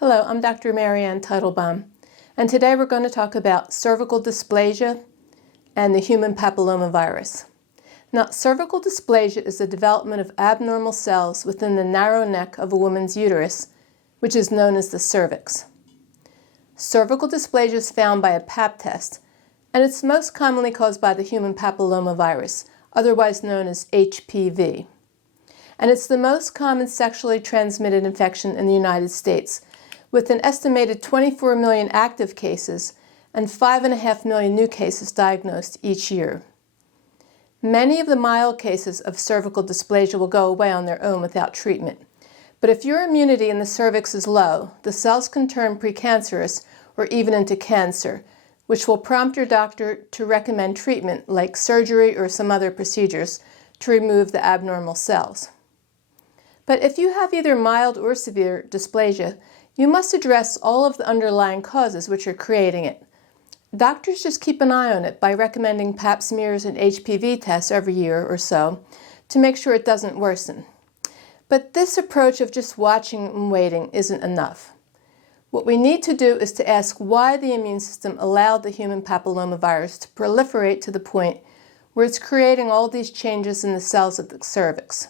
Hello, I'm Dr. Marianne Teitelbaum, and today we're going to talk about cervical dysplasia and the human papilloma virus. Now, cervical dysplasia is the development of abnormal cells within the narrow neck of a woman's uterus, which is known as the cervix. Cervical dysplasia is found by a Pap test, and it's most commonly caused by the human papilloma virus, otherwise known as HPV. And it's the most common sexually transmitted infection in the United States, with an estimated 24 million active cases and 5.5 million new cases diagnosed each year. Many of the mild cases of cervical dysplasia will go away on their own without treatment. But if your immunity in the cervix is low, the cells can turn precancerous or even into cancer, which will prompt your doctor to recommend treatment like surgery or some other procedures to remove the abnormal cells. But if you have either mild or severe dysplasia, you must address all of the underlying causes which are creating it. Doctors just keep an eye on it by recommending Pap smears and HPV tests every year or so to make sure it doesn't worsen. But this approach of just watching and waiting isn't enough. What we need to do is to ask why the immune system allowed the human papilloma virus to proliferate to the point where it's creating all these changes in the cells of the cervix.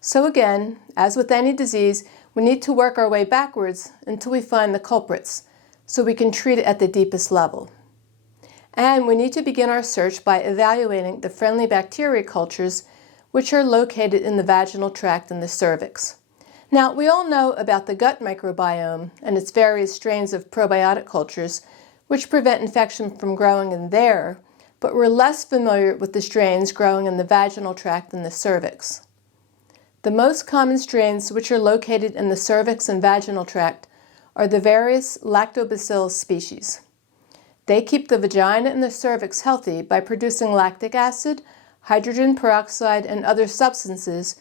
So again, as with any disease, we need to work our way backwards until we find the culprits, so we can treat it at the deepest level. And we need to begin our search by evaluating the friendly bacteria cultures which are located in the vaginal tract and the cervix. Now, we all know about the gut microbiome and its various strains of probiotic cultures which prevent infection from growing in there, but we're less familiar with the strains growing in the vaginal tract and the cervix. The most common strains which are located in the cervix and vaginal tract are the various lactobacillus species. They keep the vagina and the cervix healthy by producing lactic acid, hydrogen peroxide, and other substances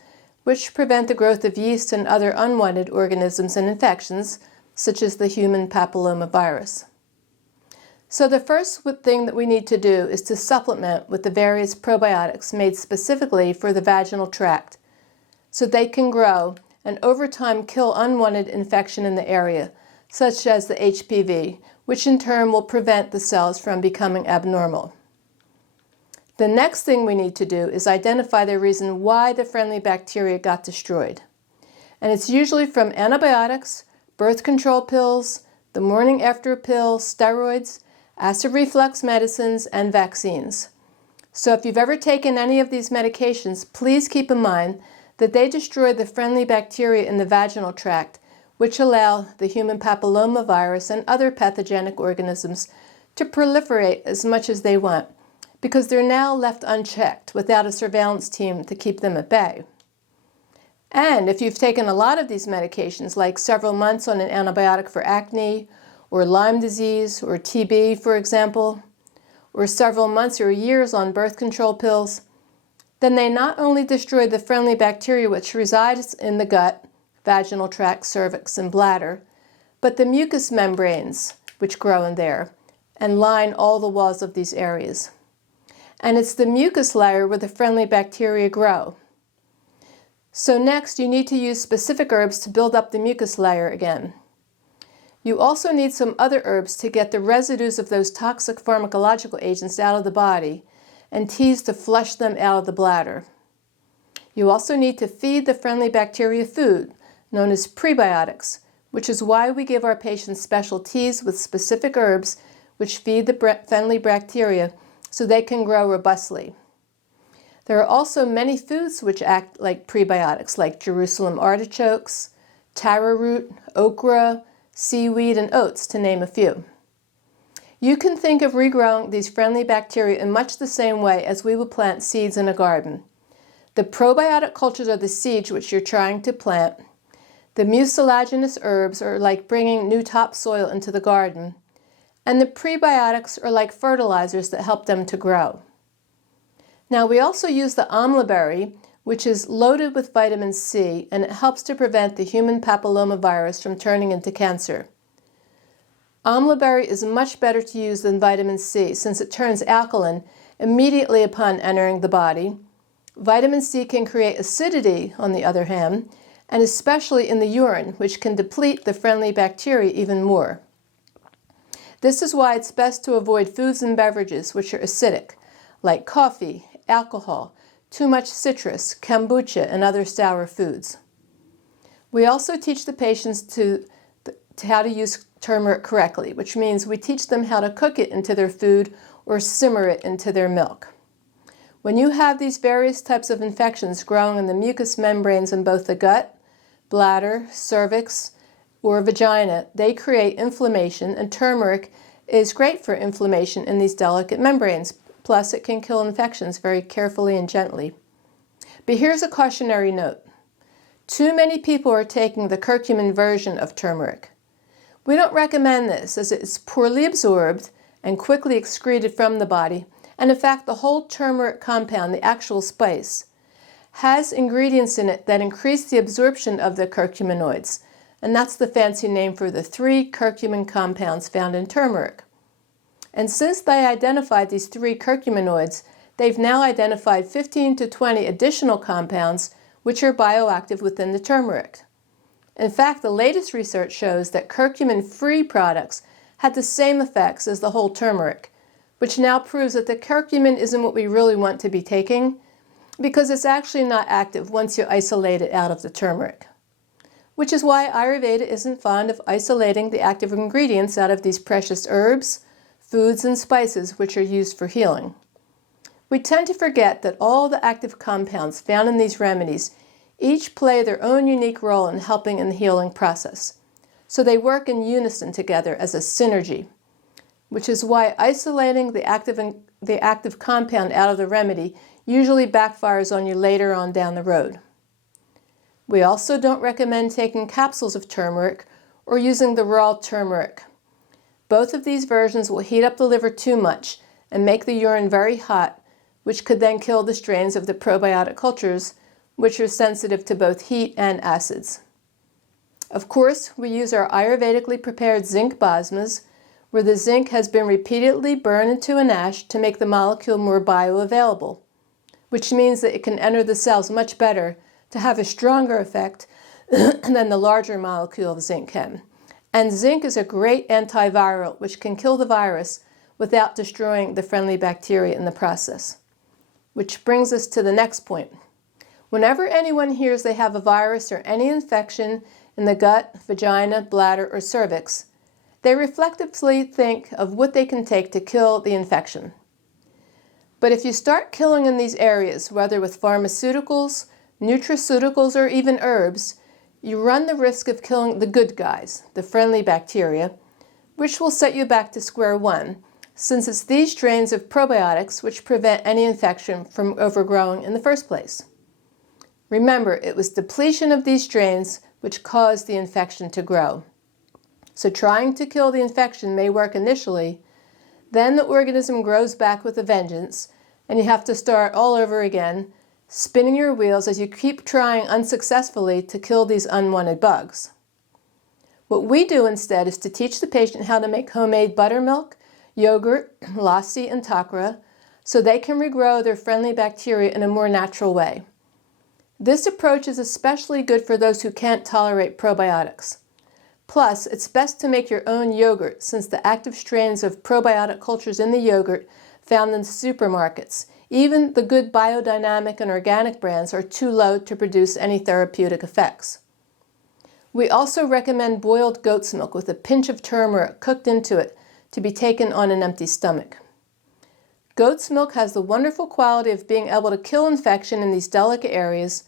which prevent the growth of yeast and other unwanted organisms and infections, such as the human papilloma virus. So the first thing that we need to do is to supplement with the various probiotics made specifically for the vaginal tract, so they can grow and over time kill unwanted infection in the area, such as the HPV, which in turn will prevent the cells from becoming abnormal. The next thing we need to do is identify the reason why the friendly bacteria got destroyed. And it's usually from antibiotics, birth control pills, the morning after pill, steroids, acid reflux medicines, and vaccines. So if you've ever taken any of these medications, please keep in mind that they destroy the friendly bacteria in the vaginal tract, which allow the human papilloma virus and other pathogenic organisms to proliferate as much as they want, because they're now left unchecked without a surveillance team to keep them at bay. And if you've taken a lot of these medications, like several months on an antibiotic for acne, or Lyme disease, or TB, for example, or several months or years on birth control pills, then they not only destroy the friendly bacteria which resides in the gut, vaginal tract, cervix, and bladder, but the mucous membranes which grow in there and line all the walls of these areas. And it's the mucus layer where the friendly bacteria grow. So next, you need to use specific herbs to build up the mucus layer again. You also need some other herbs to get the residues of those toxic pharmacological agents out of the body and teas to flush them out of the bladder. You also need to feed the friendly bacteria food, known as prebiotics, which is why we give our patients special teas with specific herbs which feed the friendly bacteria so they can grow robustly. There are also many foods which act like prebiotics, like Jerusalem artichokes, taro root, okra, seaweed, and oats, to name a few. You can think of regrowing these friendly bacteria in much the same way as we would plant seeds in a garden. The probiotic cultures are the seeds which you're trying to plant. The mucilaginous herbs are like bringing new topsoil into the garden. And the prebiotics are like fertilizers that help them to grow. Now, we also use the amla berry, which is loaded with vitamin C, and it helps to prevent the human papilloma virus from turning into cancer. Amla berry is much better to use than vitamin C since it turns alkaline immediately upon entering the body. Vitamin C can create acidity, on the other hand, and especially in the urine, which can deplete the friendly bacteria even more. This is why it's best to avoid foods and beverages which are acidic, like coffee, alcohol, too much citrus, kombucha, and other sour foods. We also teach the patients to how to use turmeric correctly, which means we teach them how to cook it into their food or simmer it into their milk. When you have these various types of infections growing in the mucous membranes in both the gut, bladder, cervix, or vagina, they create inflammation, and turmeric is great for inflammation in these delicate membranes. Plus, it can kill infections very carefully and gently. But here's a cautionary note. Too many people are taking the curcumin version of turmeric. We don't recommend this as it's poorly absorbed and quickly excreted from the body, and in fact the whole turmeric compound, the actual spice, has ingredients in it that increase the absorption of the curcuminoids, and that's the fancy name for the 3 curcumin compounds found in turmeric. And since they identified these 3 curcuminoids, they've now identified 15 to 20 additional compounds which are bioactive within the turmeric. In fact, the latest research shows that curcumin-free products had the same effects as the whole turmeric, which now proves that the curcumin isn't what we really want to be taking, because it's actually not active once you isolate it out of the turmeric. Which is why Ayurveda isn't fond of isolating the active ingredients out of these precious herbs, foods, and spices which are used for healing. We tend to forget that all the active compounds found in these remedies each play their own unique role in helping in the healing process. So they work in unison together as a synergy, which is why isolating the active compound out of the remedy usually backfires on you later on down the road. We also don't recommend taking capsules of turmeric or using the raw turmeric. Both of these versions will heat up the liver too much and make the urine very hot, which could then kill the strains of the probiotic cultures, which are sensitive to both heat and acids. Of course, we use our Ayurvedically prepared zinc basmas, where the zinc has been repeatedly burned into an ash to make the molecule more bioavailable, which means that it can enter the cells much better to have a stronger effect than the larger molecule of zinc can. And zinc is a great antiviral which can kill the virus without destroying the friendly bacteria in the process. Which brings us to the next point. Whenever anyone hears they have a virus or any infection in the gut, vagina, bladder, or cervix, they reflectively think of what they can take to kill the infection. But if you start killing in these areas, whether with pharmaceuticals, nutraceuticals, or even herbs, you run the risk of killing the good guys, the friendly bacteria, which will set you back to square one, since it's these strains of probiotics which prevent any infection from overgrowing in the first place. Remember, it was depletion of these strains which caused the infection to grow. So trying to kill the infection may work initially, then the organism grows back with a vengeance, and you have to start all over again, spinning your wheels as you keep trying unsuccessfully to kill these unwanted bugs. What we do instead is to teach the patient how to make homemade buttermilk, yogurt, lassi, and takra, so they can regrow their friendly bacteria in a more natural way. This approach is especially good for those who can't tolerate probiotics. Plus, it's best to make your own yogurt, since the active strains of probiotic cultures in the yogurt found in supermarkets, even the good biodynamic and organic brands, are too low to produce any therapeutic effects. We also recommend boiled goat's milk with a pinch of turmeric cooked into it to be taken on an empty stomach. Goat's milk has the wonderful quality of being able to kill infection in these delicate areas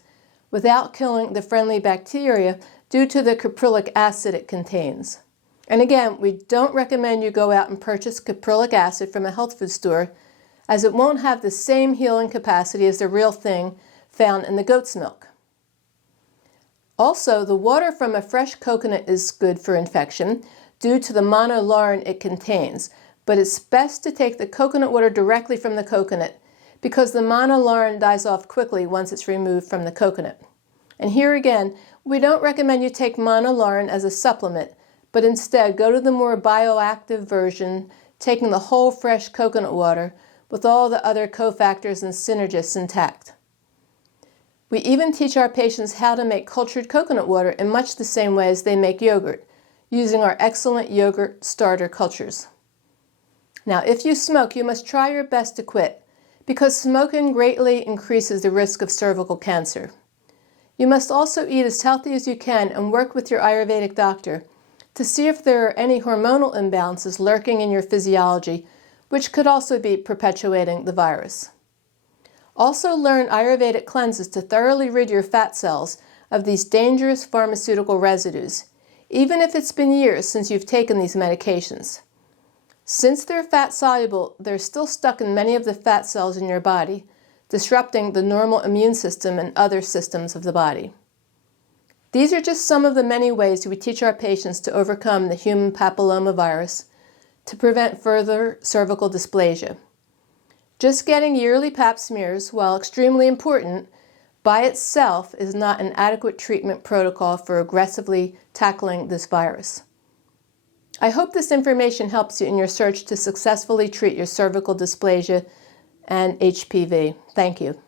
without killing the friendly bacteria due to the caprylic acid it contains. And again, we don't recommend you go out and purchase caprylic acid from a health food store, as it won't have the same healing capacity as the real thing found in the goat's milk. Also, the water from a fresh coconut is good for infection due to the monolaurin it contains, but it's best to take the coconut water directly from the coconut because the monolaurin dies off quickly once it's removed from the coconut. And here again, we don't recommend you take monolaurin as a supplement, but instead go to the more bioactive version, taking the whole fresh coconut water with all the other cofactors and synergists intact. We even teach our patients how to make cultured coconut water in much the same way as they make yogurt, using our excellent yogurt starter cultures. Now, if you smoke, you must try your best to quit, because smoking greatly increases the risk of cervical cancer. You must also eat as healthy as you can and work with your Ayurvedic doctor to see if there are any hormonal imbalances lurking in your physiology, which could also be perpetuating the virus. Also learn Ayurvedic cleanses to thoroughly rid your fat cells of these dangerous pharmaceutical residues, even if it's been years since you've taken these medications. Since they're fat-soluble, they're still stuck in many of the fat cells in your body, disrupting the normal immune system and other systems of the body. These are just some of the many ways we teach our patients to overcome the human papilloma virus to prevent further cervical dysplasia. Just getting yearly pap smears, while extremely important, by itself is not an adequate treatment protocol for aggressively tackling this virus. I hope this information helps you in your search to successfully treat your cervical dysplasia and HPV. Thank you.